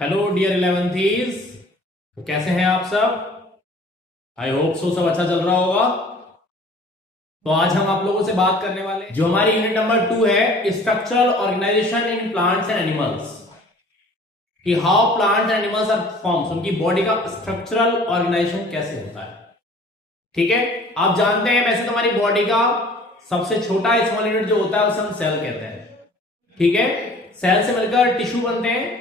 Hello dear इलेवेंथीज, कैसे हैं आप सब। आई होप सो सब अच्छा चल रहा होगा। तो आज हम आप लोगों से बात करने वाले जो हमारी यूनिट नंबर 2 है, structural organisation in plants and animals, कि how plants and animals are forms, उनकी बॉडी का स्ट्रक्चरल ऑर्गेनाइजेशन कैसे होता है। ठीक है, आप जानते हैं वैसे तो हमारी बॉडी का सबसे छोटा स्मॉल यूनिट जो होता है उसे हम सेल कहते हैं। ठीक है, सेल से मिलकर टिश्यू बनते हैं,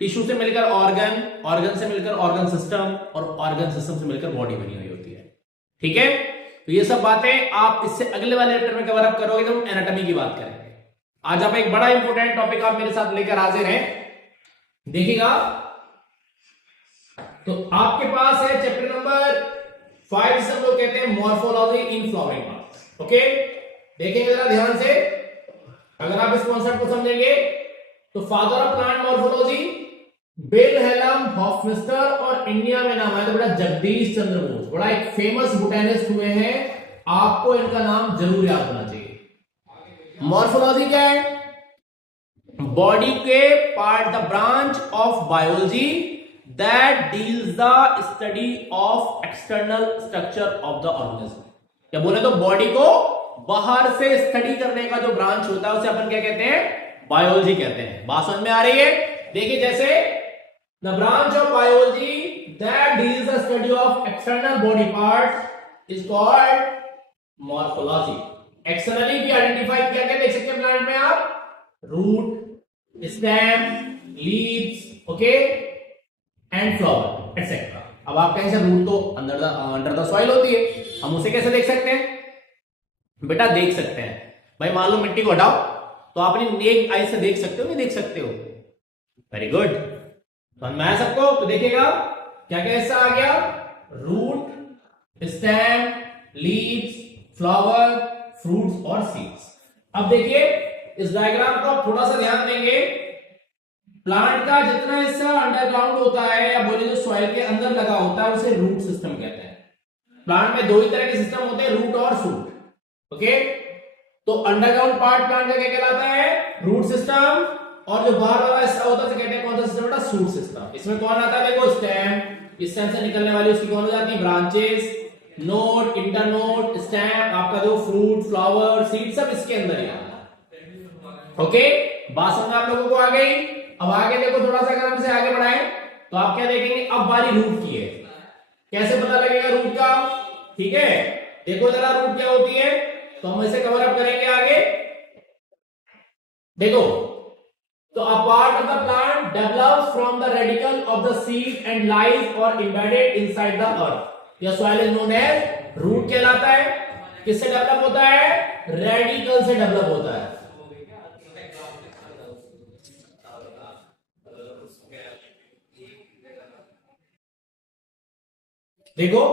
टिश्यू से मिलकर ऑर्गन, ऑर्गन से मिलकर ऑर्गन सिस्टम, और ऑर्गन सिस्टम से मिलकर बॉडी बनी हुई होती है। ठीक है, तो ये सब बातें आप इससे अगले वाले लेक्चर में कवर अप करोगे तो हम एनाटॉमी की बात करेंगे। आज आप एक बड़ा इंपॉर्टेंट टॉपिक आप मेरे साथ लेकर हाजिर हैं, देखिएगा। तो आपके पास है चैप्टर नंबर 5, जिसे हम लोग कहते हैं morphology in flowering plants. Okay, देखेंगे जरा ध्यान से। अगर आप इस कॉन्सेप्ट को समझेंगे तो father of plant morphology Wilhelm Hofmeister, और इंडिया में नाम है तो बेटा जगदीश चंद्र बोस, बड़ा एक फेमस बोटेनिस्ट हुए हैं, आपको इनका नाम जरूर याद होना चाहिए। मॉर्फोलॉजी क्या है? बॉडी के part, the branch of biology that deals the study of external structure of the organism. क्या बोले तो बॉडी को बाहर से स्टडी करने का जो ब्रांच होता है उसे अपन क्या कहते हैं? बायोलॉजी कहते हैं। बात समझ में आ रही है? देखिए, जैसे the branch of biology that deals the study of external body parts is called morphology. Externally भी आइडेंटिफाई किया गया, देख सकते हैं प्लांट में आप, root, stem, leaves, okay, and flower etcetera. अब आप कहें सर रूट तो अंडर द सॉइल होती है, हम उसे कैसे देख सकते हैं? बेटा देख सकते हैं भाई, मान लो मिट्टी को हटाओ तो आप अपनी नेक आई से देख सकते हो, नहीं देख सकते हो? वेरी गुड, समझ में आया सबको? तो देखिएगा क्या क्या हिस्सा आ गया, root, stem, leaves, flower, fruits और सीड्स। अब देखिए इस डायग्राम को आप थोड़ा सा ध्यान देंगे। प्लांट का जितना हिस्सा अंडरग्राउंड होता है या बोले जो सॉइल के अंदर लगा होता है उसे रूट सिस्टम कहते हैं। प्लांट में दो ही तरह के सिस्टम होते हैं, रूट और शूट। ओके, तो अंडरग्राउंड पार्ट प्लांट का क्या कहलाता है? रूट सिस्टम, और जो बाहर वाला हिस्सा होता है कहते हैं कौन सा सिस्टम बेटा? Shoot system. इसमें कौन आता है? देखो स्टेम, स्टेम से निकलने वाली उसकी कौन हो जाती है? ब्रांचेस, नोड, इंटरनोड, स्टेम, आपका जो फ्रूट, फ्लावर, सीड सब इसके अंदर ही आता है। ओके, बात समझ आप लोगों को आ गई? अब आगे देखो, थोड़ा सा अगर हम इसे आगे बढ़ाएं तो आप क्या देखेंगे? अब बारी रूट की है। कैसे पता लगेगा रूट का? ठीक है, देखो जरा रूट क्या होती है, तो हम इसे कवर अप करेंगे आगे। देखो, तो a part of the plant develops from the radicle of the seed and lies or embedded inside the earth. यह soil is known as root कहलाता है। किससे डेवलप होता है? रेडिकल से डेवलप होता है। देखो,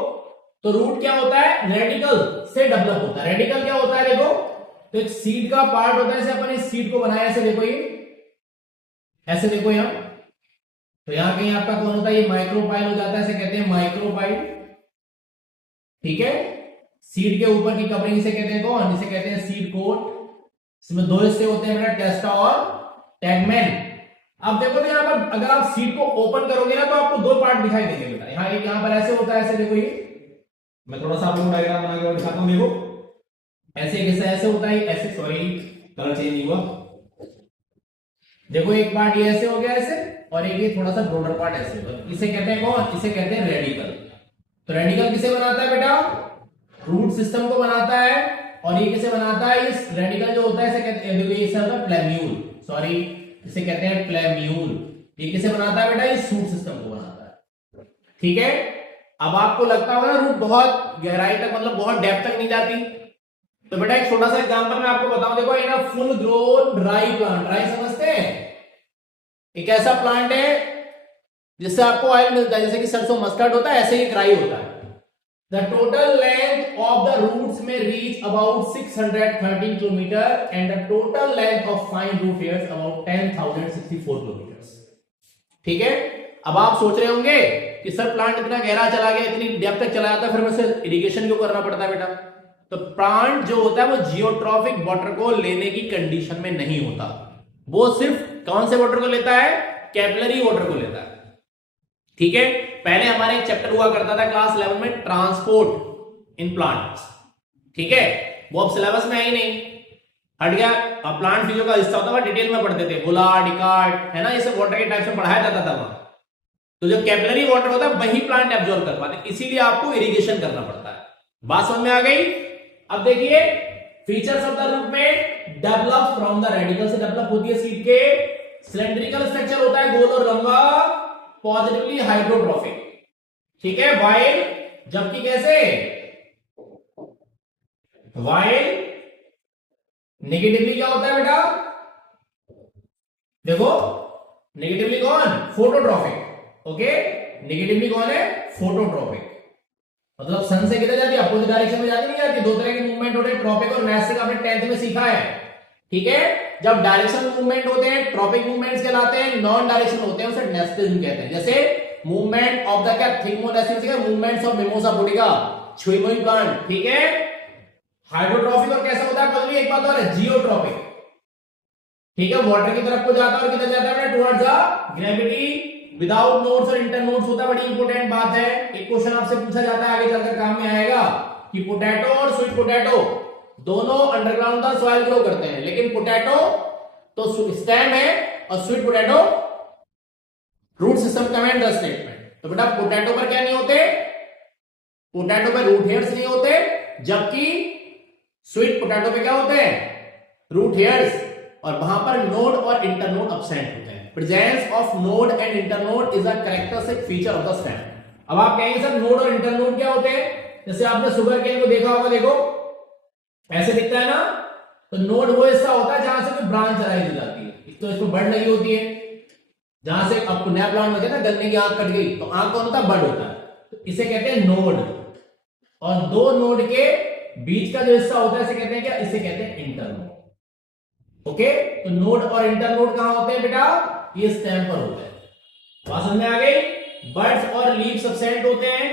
तो रूट क्या होता है? रेडिकल से डेवलप होता है। रेडिकल क्या होता है? देखो, तो एक सीड का पार्ट होता है, जैसे अपन इस सीड को बनाया, ऐसे देखो, ये ऐसे देखो यहां, तो यहां कहीं आपका कौन होता है? ये माइक्रोपाइल हो जाता है, ऐसे कहते हैं माइक्रोपाइल। ठीक है, सीड के ऊपर की कवरिंग से कहते हैं कौन? इसे कहते हैं सीड कोट। इसमें दो हिस्से होते हैं बेटा, टेस्टा और टैगमेन। अब देखो तो यहां पर अगर आप सीड को ओपन करोगे ना तो आपको दो पार्ट दिखाई देंगे बेटा। यहां एक यहां पर ऐसे होता है, ऐसे देखो, ये मैं थोड़ा सा आपको डायग्राम बना के दिखाता हूं। देखो, ऐसे एक हिस्सा ऐसे होता है, ऐसे, सॉरी कलर चेंज नहीं हुआ। देखो, एक पार्ट ये ऐसे हो गया ऐसे, और एक ये थोड़ा सा ब्रॉडर पार्ट ऐसे होगा। इसे कहते हैं कौन? इसे कहते हैं रेडिकल। तो रेडिकल किसे बनाता है बेटा? रूट सिस्टम को बनाता है। और ये किसे बनाता है? इस रेडिकल जो होता है इसे कहते हैं, देखो ये सब है प्लेम्यूल, सॉरी इसे कहते हैं प्लेम्यूल। ये किसे बनाता है बेटा? ये शूट सिस्टम को बनाता है। ठीक है, अब आपको लगता होगा ना रूट बहुत गहराई तक, मतलब बहुत डेप्थ तक नहीं जाती, तो बेटा एक छोटा सा एग्जांपल मैं आपको बताऊं। देखो, ये ना full grown dry plant, dry समझते हैं? एक ऐसा प्लांट है जिससे आपको ऑयल मिलता है, जैसे कि सरसों मस्टर्ड होता है, ऐसे ही ड्राई होता है। The total length of the roots may reach about 613 kilometre and the total length of fine root hairs about 10,064 kilometre. ठीक है, अब आप सोच रहे होंगे कि सर प्लांट इतना गहरा चला गया, इतनी डेप्थ तक चला जाता है, फिर उसे इरिगेशन क्यों करना पड़ता है बेटा? तो प्लांट जो होता है वो जियोट्रॉफिक वाटर को लेने की कंडीशन में नहीं होता, वो सिर्फ कौन से वाटर को लेता है? कैपिलरी वाटर को लेता है। ठीक है, पहले हमारे एक चैप्टर हुआ करता था क्लास 11 में, ट्रांसपोर्ट इन प्लांट्स। ठीक है, वो अब सिलेबस में आई नहीं, हट गया। अब प्लांट फिजियो का हिस्सा होता था, डिटेल में पढ़ते थे, बुलार्ड, डिकार्ड, है ना, ये सब वाटर के टाइप्स में पढ़ाया जाता था वहां। तो जो कैपिलरी वाटर होता है वही प्लांट एब्जॉर्ब कर पाते, इसीलिए आपको इरिगेशन करना पड़ता है। बात समझ में आ गई? अब देखिए फीचर्स ऑफ द रूट में, डेवलप फ्रॉम द रेडिकल से डेवलप होती है सीड के, सिलेंड्रिकल स्ट्रक्चर होता है, गोल और लंबा, पॉजिटिवली हाइड्रोट्रोफिक। ठीक है, वाइल, जबकि कैसे, वाइल नेगेटिवली क्या होता है बेटा, देखो नेगेटिवली कौन, फोटोट्रॉपिक। ओके, नेगेटिवली कौन है, फोटोट्रॉपिक। मतलब सन से किधर जाती है, अपोजिट डायरेक्शन में जाती नहीं जाती। दो तरह के मूवमेंट होते हैं, ट्रॉपिक और नेस्टिक, आपने 10th में सीखा है। ठीक है, जब डायरेक्शन मूवमेंट होते हैं ट्रॉपिक मूवमेंट्स कहलाते हैं, नॉन डायरेक्शन होते हैं उसे नेस्टिज्म कहते हैं। जैसे मूवमेंट ऑफ द क्या, thigmonastic, movements of mimosa pudica, छुईमुई प्लांट। ठीक है, हाइड्रोट्रॉपिक और कैसा होता है, बदलिए एक बात और है, जियोट्रॉपिक। ठीक है, वाटर की तरफ को जाता है और किधर जाता है, towards the gravity, without nodes और इंटर नोड्स होता है। बड़ी इंपॉर्टेंट बात है, एक क्वेश्चन आपसे पूछा जाता है, आगे चलकर काम में आएगा, कि पोटैटो और स्वीट पोटैटो दोनों अंडरग्राउंड द सॉइल ग्रो करते हैं, लेकिन पोटैटो तो स्टेम है और sweet potato root system. Comment the statement. तो बेटा पोटैटो पर क्या नहीं होते, पोटैटो पर रूट हेयर्स नहीं होते, जबकि स्वीट पोटैटो पे क्या होते हैं, रूट हेयर्स, और वहां पर नोड और इंटरनोड अब्सेंट होते हैं। Presence of node and internode is a characteristic feature of the stem. अब आप कहेंगे सर नोड और इंटरनोड क्या होते हैं, जैसे आपने शुगर केन को देखा होगा, देखो ऐसे दिखता है ना, तो नोड वो हिस्सा होता है जहां से कोई ब्रांच अराइज हो जाती है, तो इसको बड लगी होती है, जहां से आपको नया प्लांट बचे ना, गन्ने की आंख कट गई तो आंख कौन होता है, बड होता है, तो इसे कहते हैं नोड। और दो नोड के बीच का जो हिस्सा होता है इसे कहते हैं क्या, इसे कहते हैं इंटरनोड। ओके, तो नोड और इंटरनोड कहां होते हैं बेटा, ये स्टेम पर होते हैं। बात समझ में आ गई? बड्स और लीव्स अब्सेंट होते हैं,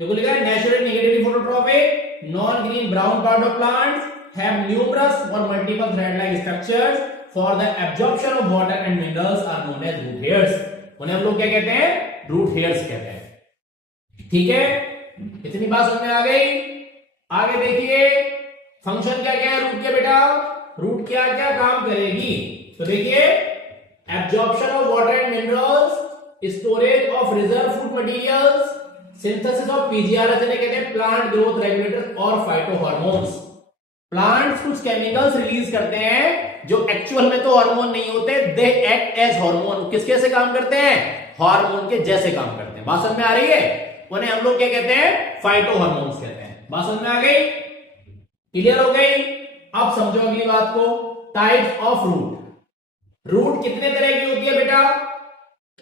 देखो लिखा है natural negatively phototropic, non green brown part of plants have numerous और multiple thread like structures for the absorption of water and minerals are known as root hairs. उन्हें हम लोग क्या कहते हैं, रूट हेयर्स कहते हैं। ठीक है, इतनी बात समझ में आ गई? आगे देखिए फंक्शन क्या क्या है रूट के बेटा, रूट क्या क्या काम करेगी, तो देखिए absorption of water and minerals, storage of reserve food materials, synthesis of PGR, जिन्हें कहते हैं प्लांट ग्रोथ रेगुलेटर और फाइटोहार्मोन्स। प्लांट्स कुछ केमिकल्स रिलीज करते हैं जो एक्चुअल में तो हार्मोन नहीं होते, दे एक्ट एज हार्मोन। किसके से काम करते हैं, हार्मोन के जैसे काम करते हैं। बात समझ में आ रही है? उन्हें हम लोग क्या कहते हैं, फाइटोहार्मोन्स कहते हैं। बात समझ में आ गई, क्लियर हो गई? अब समझो अगली बात को, टाइप्स ऑफ रूट। रूट कितने तरह की होती है बेटा,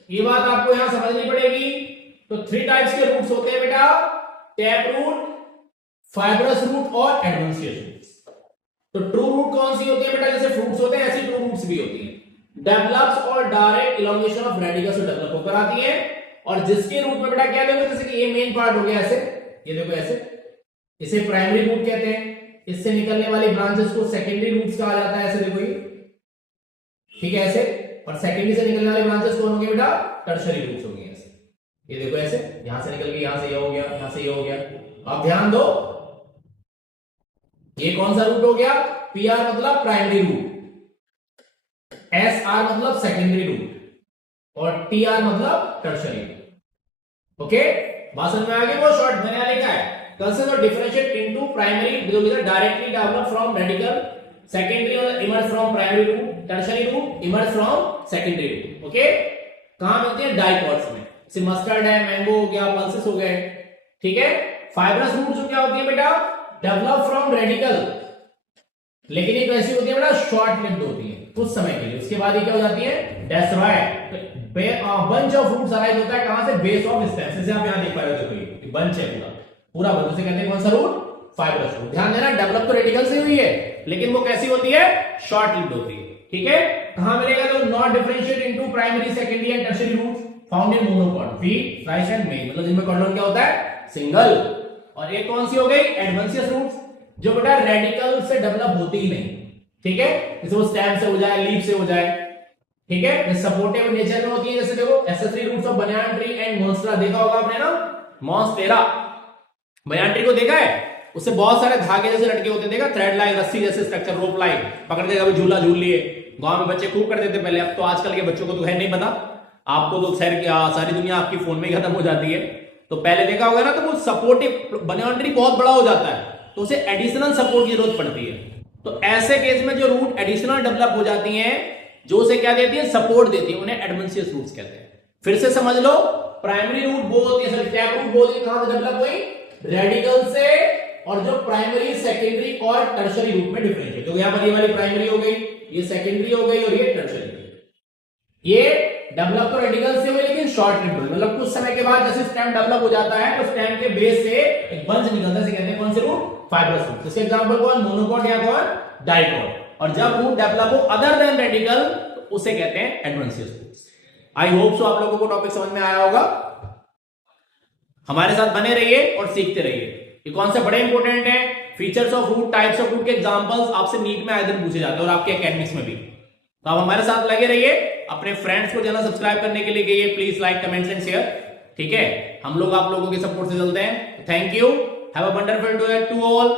ये बात आपको यहां समझनी पड़ेगी। तो 3 टाइप्स के रूट्स होते हैं बेटा, टैप रूट, फाइब्रस रूट और एडवेंशियस रूट। तो ट्रू रूट कौन सी होती है बेटा, जैसे फ्रूट्स होते हैं ऐसी ट्रू रूट्स भी होती है। डेवलप्स और डायरेक्ट इलोंगेशन ऑफ रेडिकल से डेवलप होकर आती है, और जिसके रूट में बेटा क्या देखो, जैसे कि ये मेन पार्ट हो गया ऐसे, ये देखो ऐसे, इसे प्राइमरी रूट कहते हैं। इससे निकलने वाली ब्रांचेस को सेकेंडरी रूट्स कहा जाता है, ऐसे देखो ये, ठीक है ऐसे। और सेकेंडरी से निकलने वाली ब्रांचेस कौन होंगे बेटा, टर्शरी रूट्स होंगे ऐसे, ये देखो ऐसे, यहां से निकल के यहां से ये हो गया, यहां से ये हो गया। अब ध्यान दो, ये कौन सा रूट हो गया, पी आर मतलब प्राइमरी रूट, एस आर मतलब सेकेंडरी रूट, और टी आर मतलब टर्शरी रूट। ओके, बात समझ में आ गई? वो शॉर्ट मैंने यहां लिखा है, consider differentiate into primary directly develop from radical, secondary मतलब emerge from primary root, tertiary root emerge from secondary root. Okay, कहां मिलते हैं, डाइकॉट्स में, जैसे मस्टर्ड है, मैंगो हो गया, पल्सेस हो गए। ठीक है, फाइब्रस रूट जो क्या होती है बेटा, डेवलप फ्रॉम रेडिकल, लेकिन ये कैसी होती है बेटा, शॉर्ट लिव्ड होती है कुछ समय के लिए, उसके बाद ये क्या हो जाती है, destroy. Bunch of fruits arise होता है कहां से, बेस ऑफ स्टेम। जैसे आप यहां देख पा रहे हो, देखो ये बंच है पूरा पूरा बंच, उसे कहते हैं कौन सा रूट, फाइब्रस रूट। ध्यान देना, डेवलप तो रेडिकल से हुई है, लेकिन वो कैसी होती है, शॉर्ट लिव्ड होती है। ठीक है, कहां मिलेगा, तो not differentiate into primary, secondary and tertiary roots found in monocot, wheat, rice and maize, मतलब जिनमें कॉर्डन क्या होता है, सिंगल। और एक कौन सी हो गई, एडवेंशियस रूट्स, जो बेटा रेडिकल से डेवलप होती ही नहीं। ठीक है, जैसे वो स्टेम से हो जाए, लीफ से हो जाए। ठीक है, सपोर्टिव नेचर में होती है। जैसे देखो accessory roots of banyan tree and monstera देखा होगा आपने ना, monstera banyan tree को देखा है, उससे बहुत सारे धागे जैसे लटके होते, देखा, थ्रेड लाइक, रस्सी जैसे स्ट्रक्चर, रोप लाइक, पकड़ के कभी झूला झूल लिए। गांव में बच्चे खूब करते थे पहले, अब तो आजकल के बच्चों को तो है नहीं पता, आपको तो खैर सारी दुनिया आपकी फोन में ही खत्म हो जाती है। तो पहले देखा होगा ना, तो वो सपोर्टिव banyan tree बहुत बड़ा हो जाता है तो उसे एडिशनल सपोर्ट की जरूरत पड़ती है। तो ऐसे केस में जो रूट एडिशनल डेवलप हो जाती हैं, जो उसे क्या देती है, सपोर्ट देती है, उन्हें एडवेंशियस रूट्स कहते हैं। फिर से समझ लो, प्राइमरी रूट बोथ ये सब टैप रूट बोथ कहां से डेवलप हुई, रेडिकल से, और जो प्राइमरी सेकेंडरी और टर्शरी रूट में डिफरेंशिएट। तो यहां पर ये वाली प्राइमरी हो गई, ये सेकेंडरी हो गई और ये टर्शरी हो गई। ये डेवलप तो रेडिकल से हुई लेकिन शॉर्ट रिपल, मतलब कुछ समय के बाद जैसे स्टेम डेवलप हो जाता है तो स्टेम के बेस से एक बंच निकलता है, कहते हैं कौन से रूट, फाइब्रस रूट। इसके एग्जांपल कौन, मोनोकॉट या कौन, डाइकॉट। और जब रूट डेवलप हो अदर देन रेडिकल तो उसे कहते हैं adventitious roots. I hope so आप लोगों को टॉपिक समझ में आया होगा। हमारे साथ बने रहिए और सीखते रहिए। ये कॉन्सेप्ट बड़े इंपॉर्टेंट है। Features of root, types of root के एग्जांपल्स आपसे नीट में आए दिन पूछे जाते हैं और आपके एकेडमिक्स में भी। तो आप हमारे साथ लगे रहिए। अपने फ्रेंड्स को चैनल सब्सक्राइब करने के लिए कहिए, please like, comments and share. ठीक है, हम लोग आप लोगों के सपोर्ट से चलते हैं। Thank you, have a wonderful day to all.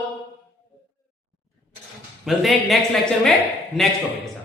मिलते हैं नेक्स्ट लेक्चर में नेक्स्ट टॉपिक के साथ।